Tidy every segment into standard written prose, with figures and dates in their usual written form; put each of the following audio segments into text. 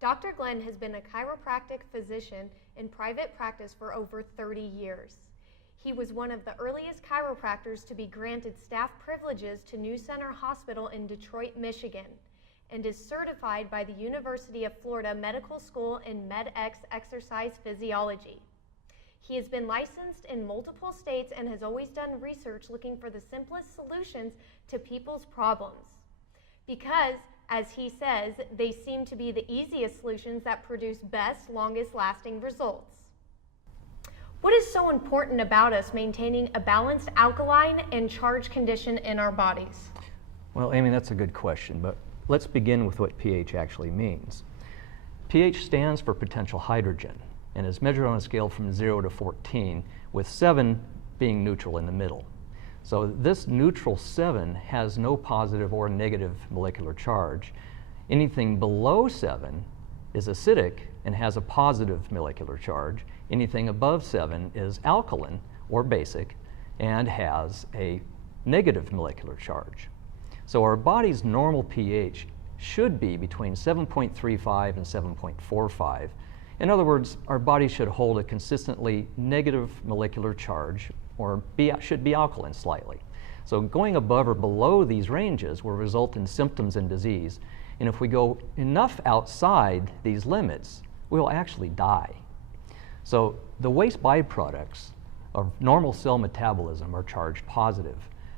Dr. Glenn has been a chiropractic physician in private practice for over 30 years. He was one of the earliest chiropractors to be granted staff privileges to New Center Hospital in Detroit, Michigan, and is certified by the University of Florida Medical School in MedX Exercise Physiology. He has been licensed in multiple states and has always done research looking for the simplest solutions to people's problems. Because, as he says, they seem to be the easiest solutions that produce best, longest lasting results. What is so important about us maintaining a balanced alkaline and charged condition in our bodies? Well, Amy, that's a good question, but let's begin with what pH actually means. pH stands for potential hydrogen and is measured on a scale from 0 to 14, with 7 being neutral in the middle. So this neutral 7 has no positive or negative molecular charge. Anything below 7 is acidic and has a positive molecular charge. Anything above 7 is alkaline or basic and has a negative molecular charge. So our body's normal pH should be between 7.35 and 7.45. In other words, our body should hold a consistently negative molecular charge or should be alkaline slightly. So going above or below these ranges will result in symptoms and disease. And if we go enough outside these limits, we'll actually die. So the waste byproducts of normal cell metabolism are charged positive.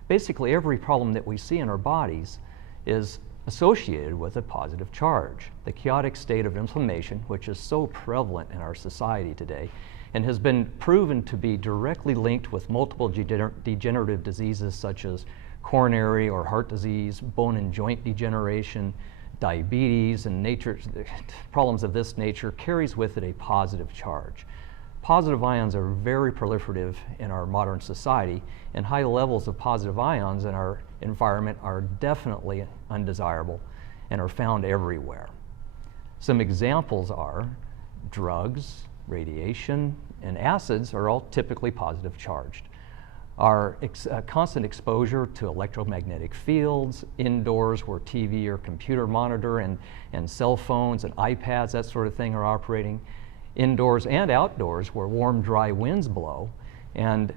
Basically, every problem that we see in our bodies is associated with a positive charge. The chaotic state of inflammation, which is so prevalent in our society today, and has been proven to be directly linked with multiple degenerative diseases such as coronary or heart disease, bone and joint degeneration, diabetes, and problems of this nature, carries with it a positive charge. Positive ions are very proliferative in our modern society, and high levels of positive ions in our environment are definitely undesirable and are found everywhere. Some examples are drugs, radiation, and acids are all typically positive charged. Our constant exposure to electromagnetic fields, indoors where TV or computer monitor and cell phones and iPads, that sort of thing, are operating, indoors and outdoors where warm, dry winds blow, and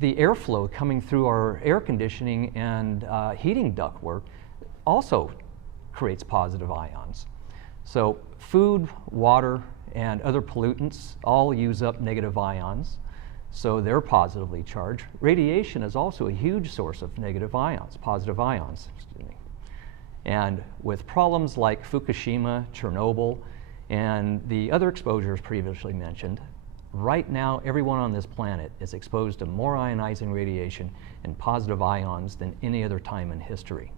the airflow coming through our air conditioning and heating ductwork also creates positive ions. So food, water, and other pollutants all use up negative ions, so they're positively charged. Radiation is also a huge source of negative ions, positive ions, and with problems like Fukushima, Chernobyl, and the other exposures previously mentioned, right now everyone on this planet is exposed to more ionizing radiation and positive ions than any other time in history.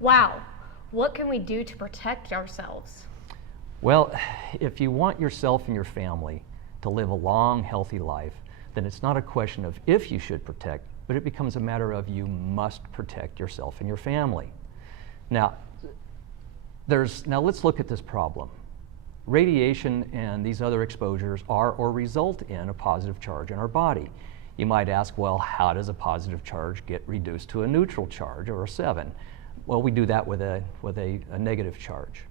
Wow, what can we do to protect ourselves? Well, if you want yourself and your family to live a long, healthy life, then it's not a question of if you should protect, but it becomes a matter of you must protect yourself and your family. Now let's look at this problem. Radiation and these other exposures are or result in a positive charge in our body. You might ask, well, how does a positive charge get reduced to a neutral charge or a 7? Well, we do that with a negative charge.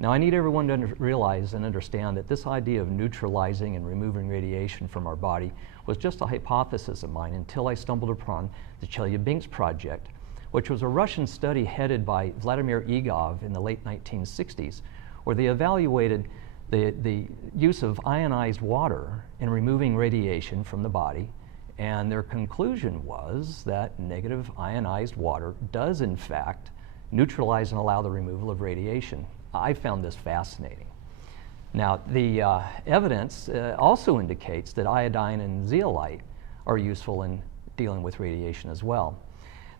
Now, I need everyone to realize and understand that this idea of neutralizing and removing radiation from our body was just a hypothesis of mine until I stumbled upon the Chelyabinsk project, which was a Russian study headed by Vladimir Igov in the late 1960s, where they evaluated the use of ionized water in removing radiation from the body, and their conclusion was that negative ionized water does in fact neutralize and allow the removal of radiation. I found this fascinating. Now, the evidence also indicates that iodine and zeolite are useful in dealing with radiation as well.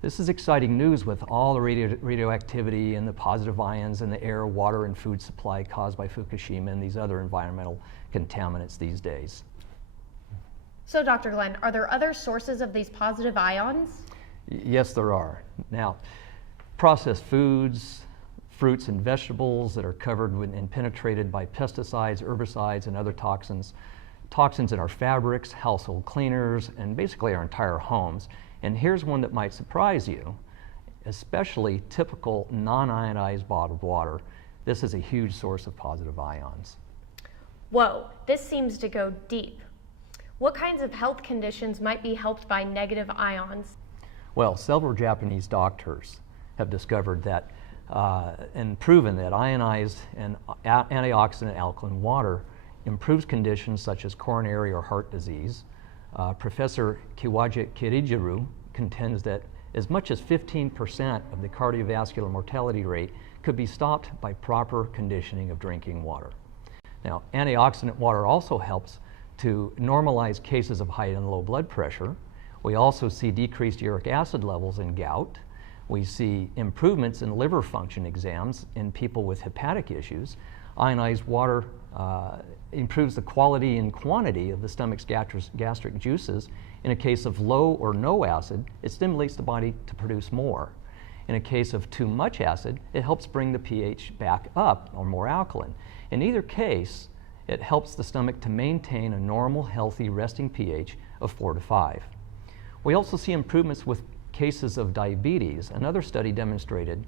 This is exciting news with all the radioactivity and the positive ions in the air, water, and food supply caused by Fukushima and these other environmental contaminants these days. So, Dr. Glenn, are there other sources of these positive ions? Yes, there are. Now, processed foods, fruits and vegetables that are covered and penetrated by pesticides, herbicides, and other toxins in our fabrics, household cleaners, and basically our entire homes. And here's one that might surprise you, especially typical non-ionized bottled water This is a huge source of positive ions. Whoa, this seems to go deep. What kinds of health conditions might be helped by negative ions? Well, several Japanese doctors have discovered that and proven that ionized and antioxidant alkaline water improves conditions such as coronary or heart disease. Professor Kiwaji Kirijiru contends that as much as 15% of the cardiovascular mortality rate could be stopped by proper conditioning of drinking water. Now, antioxidant water also helps to normalize cases of high and low blood pressure. We also see decreased uric acid levels in gout. We see improvements in liver function exams in people with hepatic issues. Ionized water improves the quality and quantity of the stomach's gastric juices. In a case of low or no acid, it stimulates the body to produce more. In a case of too much acid, it helps bring the pH back up or more alkaline. In either case, it helps the stomach to maintain a normal, healthy, resting pH of 4 to 5. We also see improvements with cases of diabetes. Another study demonstrated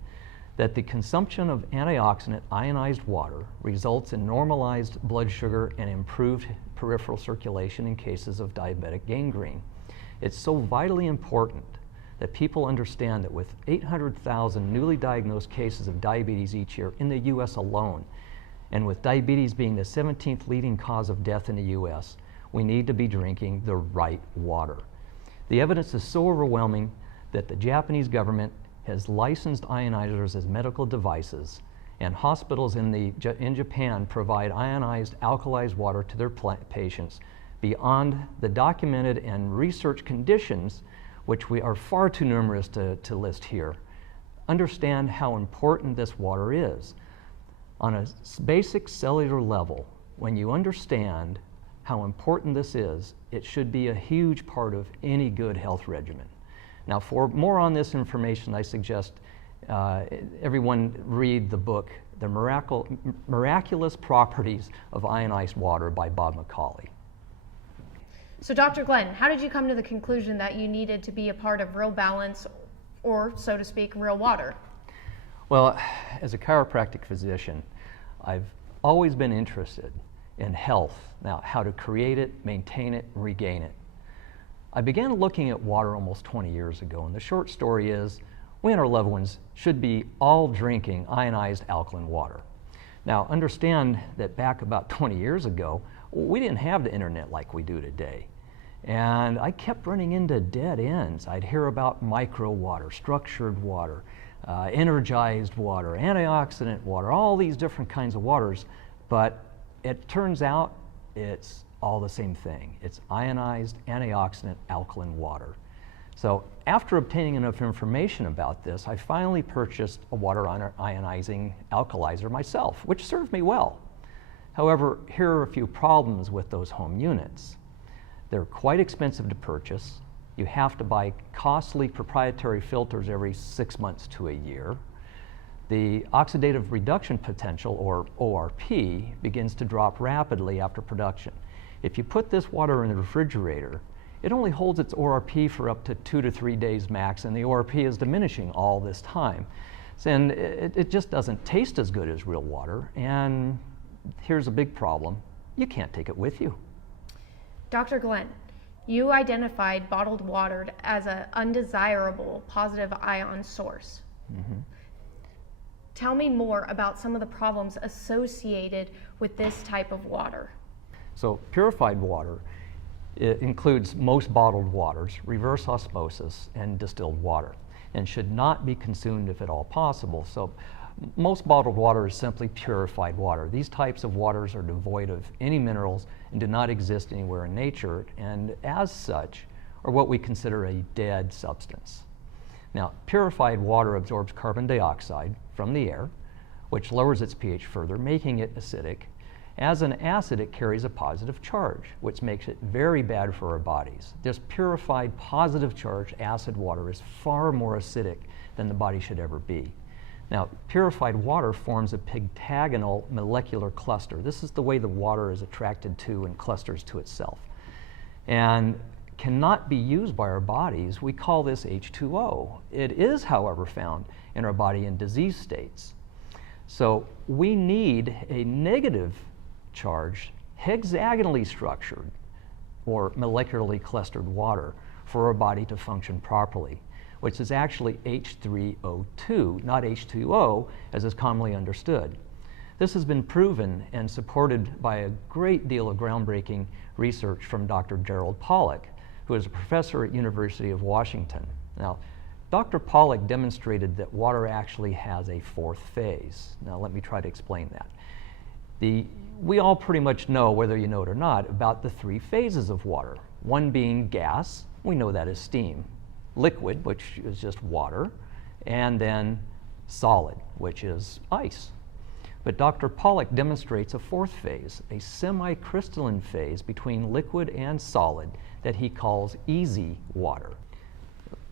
that the consumption of antioxidant ionized water results in normalized blood sugar and improved peripheral circulation in cases of diabetic gangrene. It's so vitally important that people understand that with 800,000 newly diagnosed cases of diabetes each year in the US alone, and with diabetes being the 17th leading cause of death in the US, we need to be drinking the right water. The evidence is so overwhelming that the Japanese government has licensed ionizers as medical devices, and hospitals in Japan provide ionized alkalized water to their patients beyond the documented and researched conditions, which we are far too numerous to list here. Understand how important this water is. On a basic cellular level, when you understand how important this is, it should be a huge part of any good health regimen. Now, for more on this information, I suggest everyone read the book, The Miraculous Properties of Ionized Water by Bob McCauley. So, Dr. Glenn, how did you come to the conclusion that you needed to be a part of Real Balance, or, so to speak, real water? Well, as a chiropractic physician, I've always been interested in health, now how to create it, maintain it, regain it. I began looking at water almost 20 years ago, and the short story is we and our loved ones should be all drinking ionized alkaline water. Now, understand that back about 20 years ago, we didn't have the internet like we do today. And I kept running into dead ends. I'd hear about micro water, structured water, energized water, antioxidant water, all these different kinds of waters, but it turns out it's all the same thing. It's ionized, antioxidant, alkaline water. So after obtaining enough information about this, I finally purchased a water ionizing alkalizer myself, which served me well. However, here are a few problems with those home units. They're quite expensive to purchase. You have to buy costly proprietary filters every 6 months to a year. The oxidative reduction potential, or ORP, begins to drop rapidly after production. If you put this water in the refrigerator, it only holds its ORP for up to 2 to 3 days max, and the ORP is diminishing all this time. And it just doesn't taste as good as real water, and here's a big problem. You can't take it with you. Dr. Glenn, you identified bottled water as an undesirable positive ion source. Mm-hmm. Tell me more about some of the problems associated with this type of water. So purified water, it includes most bottled waters, reverse osmosis, and distilled water, and should not be consumed if at all possible. So most bottled water is simply purified water. These types of waters are devoid of any minerals and do not exist anywhere in nature, and as such are what we consider a dead substance. Now, purified water absorbs carbon dioxide from the air, which lowers its pH further, making it acidic. As an acid, it carries a positive charge, which makes it very bad for our bodies. This purified positive charge acid water is far more acidic than the body should ever be. Now, purified water forms a pentagonal molecular cluster. This is the way the water is attracted to and clusters to itself, and cannot be used by our bodies. We call this H2O. It is, however, found in our body in disease states. So we need a negative charged, hexagonally structured, or molecularly clustered water for our body to function properly, which is actually H3O2, not H2O, as is commonly understood. This has been proven and supported by a great deal of groundbreaking research from Dr. Gerald Pollack, who is a professor at University of Washington. Now, Dr. Pollack demonstrated that water actually has a fourth phase. Now, let me try to explain that. We all pretty much know, whether you know it or not, about the three phases of water. One being gas, we know that as steam. Liquid, which is just water, and then solid, which is ice. But Dr. Pollack demonstrates a fourth phase, a semi-crystalline phase between liquid and solid that he calls easy water.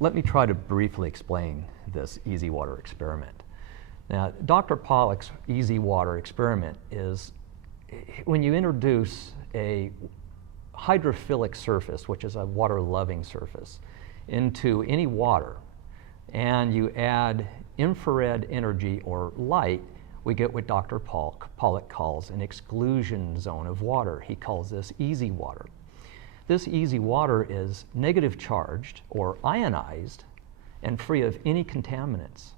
Let me try to briefly explain this easy water experiment. Now, Dr. Pollack's easy water experiment is when you introduce a hydrophilic surface, which is a water-loving surface, into any water, and you add infrared energy or light, we get what Dr. Pollack calls an exclusion zone of water. He calls this easy water. This easy water is negative charged or ionized and free of any contaminants.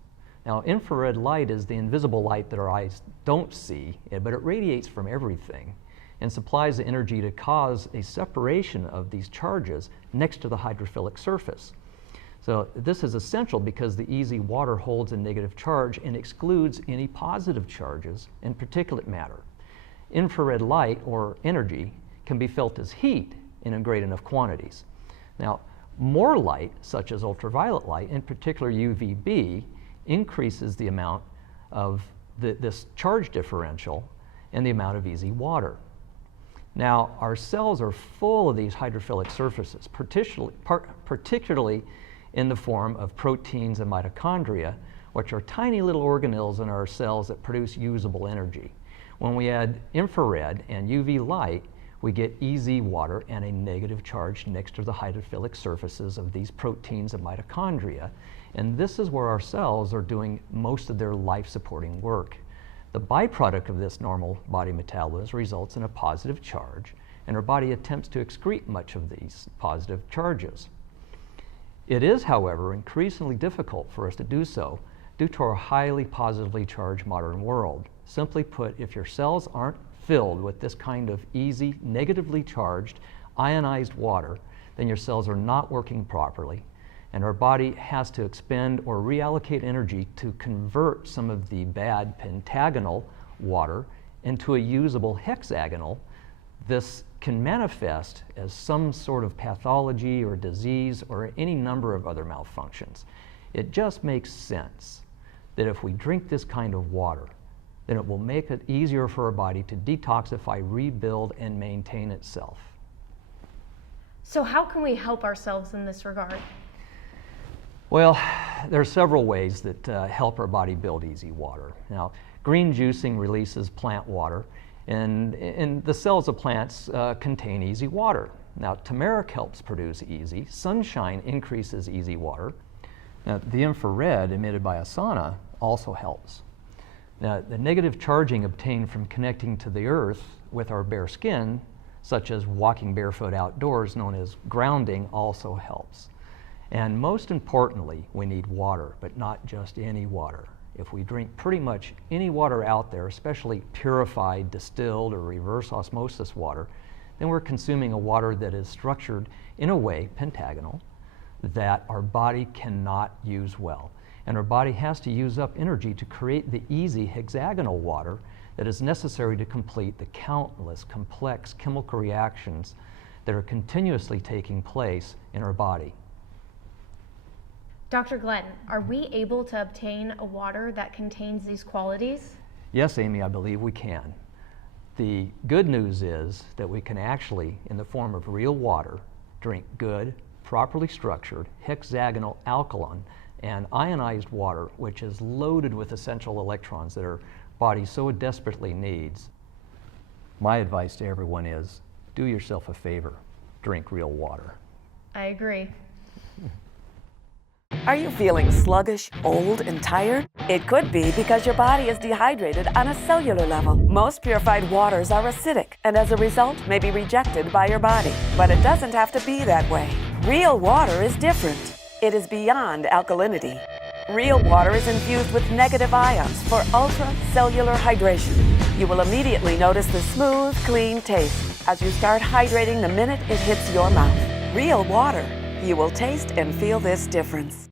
Now, infrared light is the invisible light that our eyes don't see, but it radiates from everything and supplies the energy to cause a separation of these charges next to the hydrophilic surface. So this is essential because the easy water holds a negative charge and excludes any positive charges and particulate matter. Infrared light or energy can be felt as heat in great enough quantities. Now, more light, such as ultraviolet light, in particular UVB, increases the amount of this charge differential and the amount of easy water. Now, our cells are full of these hydrophilic surfaces, particularly in the form of proteins and mitochondria, which are tiny little organelles in our cells that produce usable energy. When we add infrared and UV light, we get easy water and a negative charge next to the hydrophilic surfaces of these proteins and mitochondria, and this is where our cells are doing most of their life-supporting work. The byproduct of this normal body metabolism results in a positive charge, and our body attempts to excrete much of these positive charges. It is, however, increasingly difficult for us to do so due to our highly positively charged modern world. Simply put, if your cells aren't filled with this kind of easy, negatively charged, ionized water, then your cells are not working properly, and our body has to expend or reallocate energy to convert some of the bad pentagonal water into a usable hexagonal. This can manifest as some sort of pathology or disease or any number of other malfunctions. It just makes sense that if we drink this kind of water, then it will make it easier for our body to detoxify, rebuild, and maintain itself. So how can we help ourselves in this regard? Well, there are several ways that help our body build easy water. Now, green juicing releases plant water, and the cells of plants contain easy water. Now, turmeric helps produce easy. Sunshine increases easy water. Now, the infrared emitted by a sauna also helps. Now, the negative charging obtained from connecting to the earth with our bare skin, such as walking barefoot outdoors, known as grounding, also helps. And most importantly, we need water, but not just any water. If we drink pretty much any water out there, especially purified, distilled, or reverse osmosis water, then we're consuming a water that is structured in a way, pentagonal, that our body cannot use well. And our body has to use up energy to create the easy hexagonal water that is necessary to complete the countless complex chemical reactions that are continuously taking place in our body. Dr. Glenn, are we able to obtain a water that contains these qualities? Yes, Amy, I believe we can. The good news is that we can actually, in the form of real water, drink good, properly structured, hexagonal alkaline and ionized water, which is loaded with essential electrons that our body so desperately needs. My advice to everyone is, do yourself a favor, drink real water. I agree. Are you feeling sluggish, old, and tired? It could be because your body is dehydrated on a cellular level. Most purified waters are acidic and as a result may be rejected by your body. But it doesn't have to be that way. Real water is different. It is beyond alkalinity. Real water is infused with negative ions for ultra-cellular hydration. You will immediately notice the smooth, clean taste as you start hydrating the minute it hits your mouth. Real water. You will taste and feel this difference.